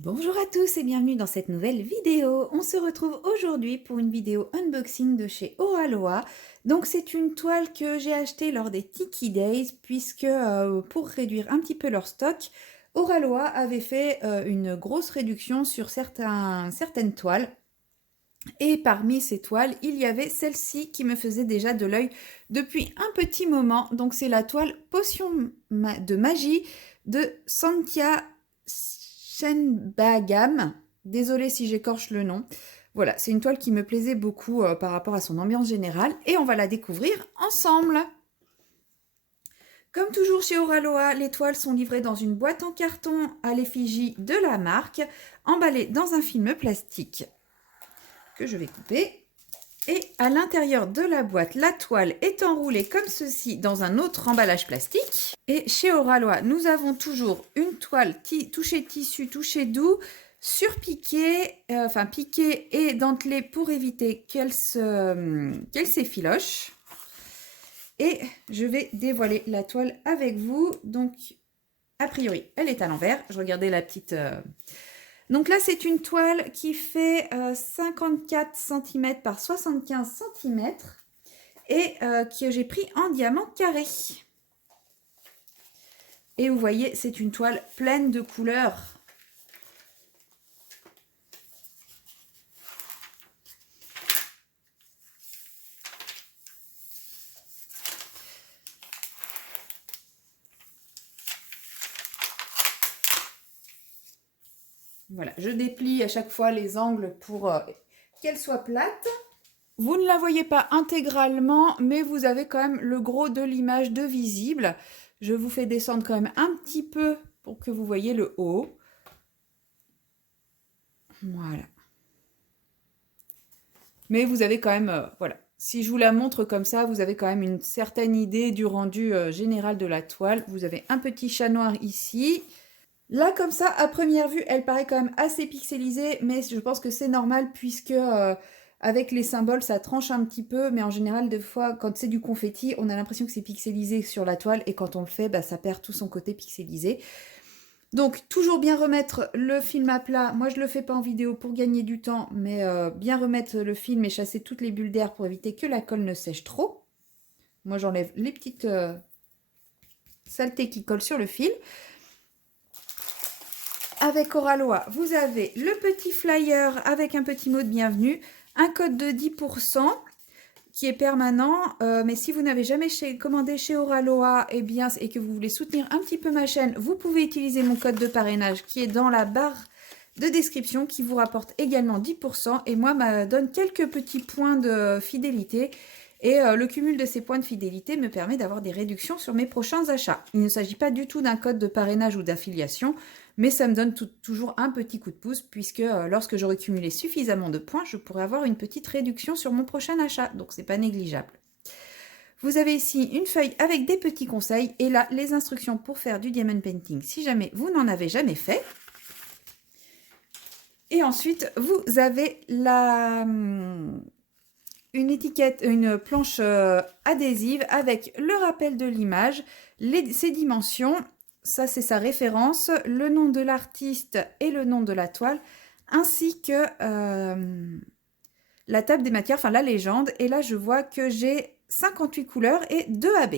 Bonjour à tous et bienvenue dans cette nouvelle vidéo. On se retrouve aujourd'hui pour une vidéo unboxing de chez Oraloa. Donc c'est une toile que j'ai achetée lors des Tiki Days puisque pour réduire un petit peu leur stock, Oraloa avait fait une grosse réduction sur certaines toiles. Et parmi ces toiles, il y avait celle-ci qui me faisait déjà de l'œil depuis un petit moment. Donc c'est la toile Potion de magie de Santia Shenbagam. Désolée si j'écorche le nom. Voilà, c'est une toile qui me plaisait beaucoup par rapport à son ambiance générale et on va la découvrir ensemble. Comme toujours chez Oraloa, les toiles sont livrées dans une boîte en carton à l'effigie de la marque, emballée dans un film plastique que je vais couper. Et à l'intérieur de la boîte, la toile est enroulée comme ceci dans un autre emballage plastique. Et chez Oraloa, nous avons toujours une toile touchée tissu, touchée doux, surpiquée, piquée et dentelée pour éviter qu'elle s'effiloche. Et je vais dévoiler la toile avec vous. Donc, a priori, elle est à l'envers. Je regardais la petite... Donc là, c'est une toile qui fait 54 cm par 75 cm et que j'ai pris en diamant carré. Et vous voyez, c'est une toile pleine de couleurs. Voilà, je déplie à chaque fois les angles pour qu'elle soit plate. Vous ne la voyez pas intégralement, mais vous avez quand même le gros de l'image de visible. Je vous fais descendre quand même un petit peu pour que vous voyez le haut. Voilà. Mais vous avez quand même, voilà. Si je vous la montre comme ça, vous avez quand même une certaine idée du rendu général de la toile. Vous avez un petit chat noir ici. Là, comme ça, à première vue, elle paraît quand même assez pixelisée, mais je pense que c'est normal puisque avec les symboles, ça tranche un petit peu, mais en général, des fois, quand c'est du confetti, on a l'impression que c'est pixelisé sur la toile, et quand on le fait, bah, ça perd tout son côté pixelisé. Donc, toujours bien remettre le film à plat. Moi, je le fais pas en vidéo pour gagner du temps, mais bien remettre le film et chasser toutes les bulles d'air pour éviter que la colle ne sèche trop. Moi, j'enlève les petites saletés qui collent sur le fil. Avec Oraloa, vous avez le petit flyer avec un petit mot de bienvenue, un code de 10% qui est permanent, mais si vous n'avez jamais commandé chez Oraloa et que vous voulez soutenir un petit peu ma chaîne, vous pouvez utiliser mon code de parrainage qui est dans la barre de description qui vous rapporte également 10% et moi me donne quelques petits points de fidélité. Et le cumul de ces points de fidélité me permet d'avoir des réductions sur mes prochains achats. Il ne s'agit pas du tout d'un code de parrainage ou d'affiliation, mais ça me donne toujours un petit coup de pouce, puisque lorsque j'aurai cumulé suffisamment de points, je pourrai avoir une petite réduction sur mon prochain achat, donc c'est pas négligeable. Vous avez ici une feuille avec des petits conseils, et là, les instructions pour faire du diamond painting, si jamais vous n'en avez jamais fait. Et ensuite, vous avez une étiquette, une planche adhésive avec le rappel de l'image, ses dimensions, ça c'est sa référence, le nom de l'artiste et le nom de la toile, ainsi que la table des matières, enfin la légende. Et là je vois que j'ai 58 couleurs et 2 AB.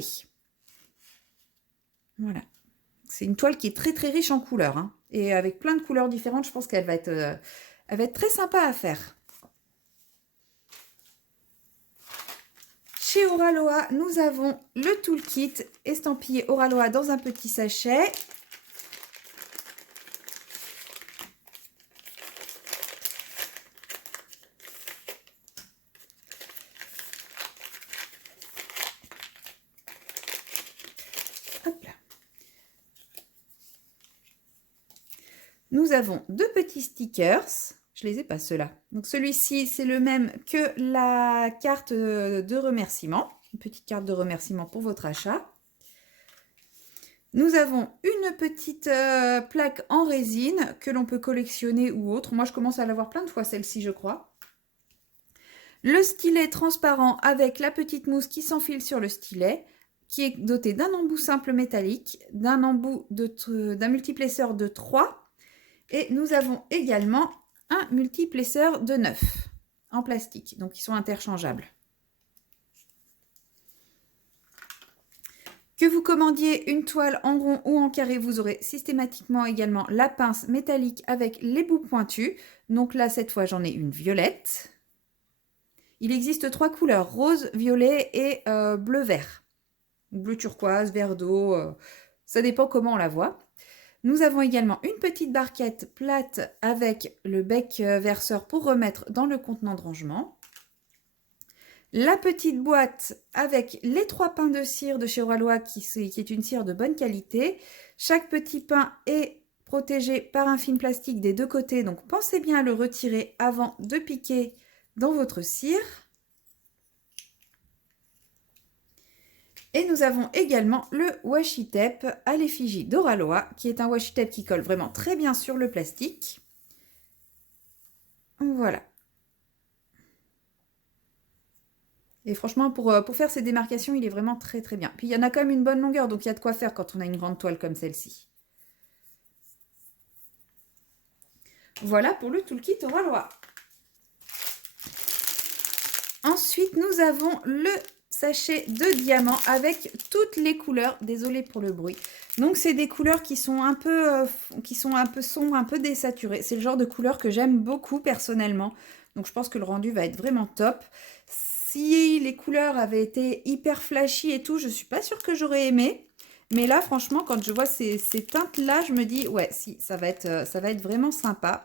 Voilà. C'est une toile qui est très très riche en couleurs, hein, et avec plein de couleurs différentes. Je pense qu'elle va être très sympa à faire. Chez Oraloa, nous avons le toolkit estampillé Oraloa dans un petit sachet. Hop là. Nous avons deux petits stickers. Je les ai pas ceux-là. Donc celui-ci, c'est le même que la carte de remerciement. Une petite carte de remerciement pour votre achat. Nous avons une petite plaque en résine que l'on peut collectionner ou autre. Moi, je commence à l'avoir plein de fois, celle-ci, je crois. Le stylet transparent avec la petite mousse qui s'enfile sur le stylet, qui est doté d'un embout simple métallique, d'un embout d'un multiplesseur de 3 Et nous avons également un multiplesseur de 9 en plastique, donc ils sont interchangeables. Que vous commandiez une toile en rond ou en carré, vous aurez systématiquement également la pince métallique avec les bouts pointus. Donc là, cette fois, j'en ai une violette. Il existe 3 couleurs, rose, violet et bleu-vert. Bleu turquoise, vert d'eau, ça dépend comment on la voit. Nous avons également une petite barquette plate avec le bec verseur pour remettre dans le contenant de rangement. La petite boîte avec les 3 pains de cire de chez Roi qui est une cire de bonne qualité. Chaque petit pain est protégé par un film plastique des 2 côtés, donc pensez bien à le retirer avant de piquer dans votre cire. Et nous avons également le washi tape à l'effigie d'Oraloa, qui est un washi tape qui colle vraiment très bien sur le plastique. Voilà. Et franchement, pour faire ces démarcations, il est vraiment très très bien. Puis il y en a quand même une bonne longueur, donc il y a de quoi faire quand on a une grande toile comme celle-ci. Voilà pour le toolkit Oraloa. Ensuite, nous avons le sachet de diamants avec toutes les couleurs. Désolée pour le bruit. Donc, c'est des couleurs qui sont un peu sombres, un peu désaturées. C'est le genre de couleur que j'aime beaucoup personnellement. Donc, je pense que le rendu va être vraiment top. Si les couleurs avaient été hyper flashy et tout, je ne suis pas sûre que j'aurais aimé. Mais là, franchement, quand je vois ces teintes-là, je me dis, ouais, si, ça va être vraiment sympa.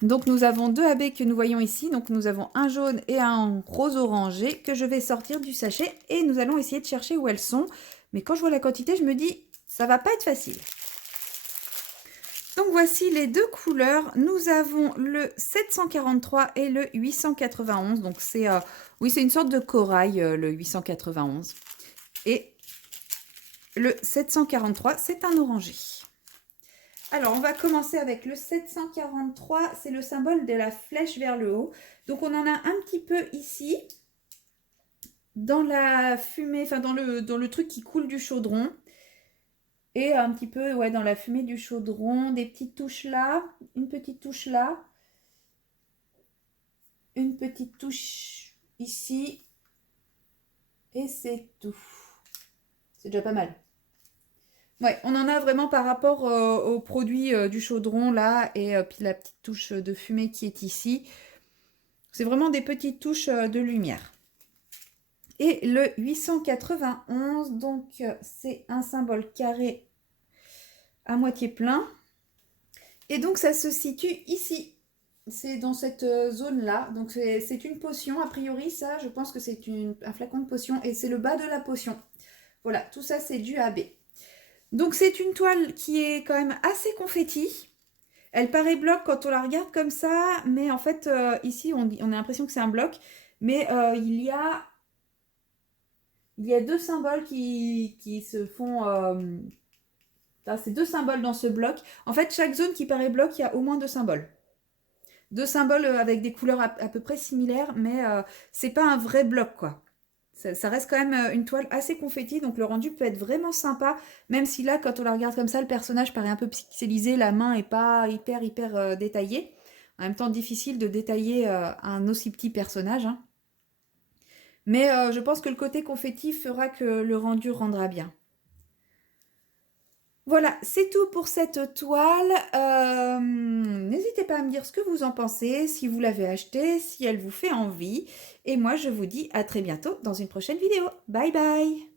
Donc, nous avons 2 AB que nous voyons ici. Donc, nous avons un jaune et un rose orangé que je vais sortir du sachet. Et nous allons essayer de chercher où elles sont. Mais quand je vois la quantité, je me dis, ça va pas être facile. Donc, voici les 2 couleurs. Nous avons le 743 et le 891. Donc, c'est oui, c'est une sorte de corail, le 891. Et le 743, c'est un orangé. Alors, on va commencer avec le 743. C'est le symbole de la flèche vers le haut. Donc, on en a un petit peu ici, dans la fumée, enfin, dans le truc qui coule du chaudron. Et un petit peu, ouais, dans la fumée du chaudron. Des petites touches là, une petite touche là. Une petite touche ici. Et c'est tout. C'est déjà pas mal. Ouais, on en a vraiment par rapport au produit du chaudron là et puis la petite touche de fumée qui est ici. C'est vraiment des petites touches de lumière. Et le 891, donc c'est un symbole carré à moitié plein. Et donc ça se situe ici. C'est dans cette zone-là. Donc c'est une potion. A priori, ça, je pense que c'est un flacon de potion. Et c'est le bas de la potion. Voilà, tout ça, c'est du AB. Donc c'est une toile qui est quand même assez confetti. Elle paraît bloc quand on la regarde comme ça, mais en fait ici on a l'impression que c'est un bloc, mais il y a 2 symboles qui se font... c'est 2 symboles dans ce bloc. En fait, chaque zone qui paraît bloc, il y a au moins 2 symboles. 2 symboles avec des couleurs à peu près similaires, mais c'est pas un vrai bloc quoi. Ça reste quand même une toile assez confetti, donc le rendu peut être vraiment sympa, même si là, quand on la regarde comme ça, le personnage paraît un peu pixelisé, la main est pas hyper détaillée. En même temps, difficile de détailler un aussi petit personnage. Hein. Mais je pense que le côté confetti fera que le rendu rendra bien. Voilà, c'est tout pour cette toile. N'hésitez pas à me dire ce que vous en pensez, si vous l'avez achetée, si elle vous fait envie. Et moi, je vous dis à très bientôt dans une prochaine vidéo. Bye bye!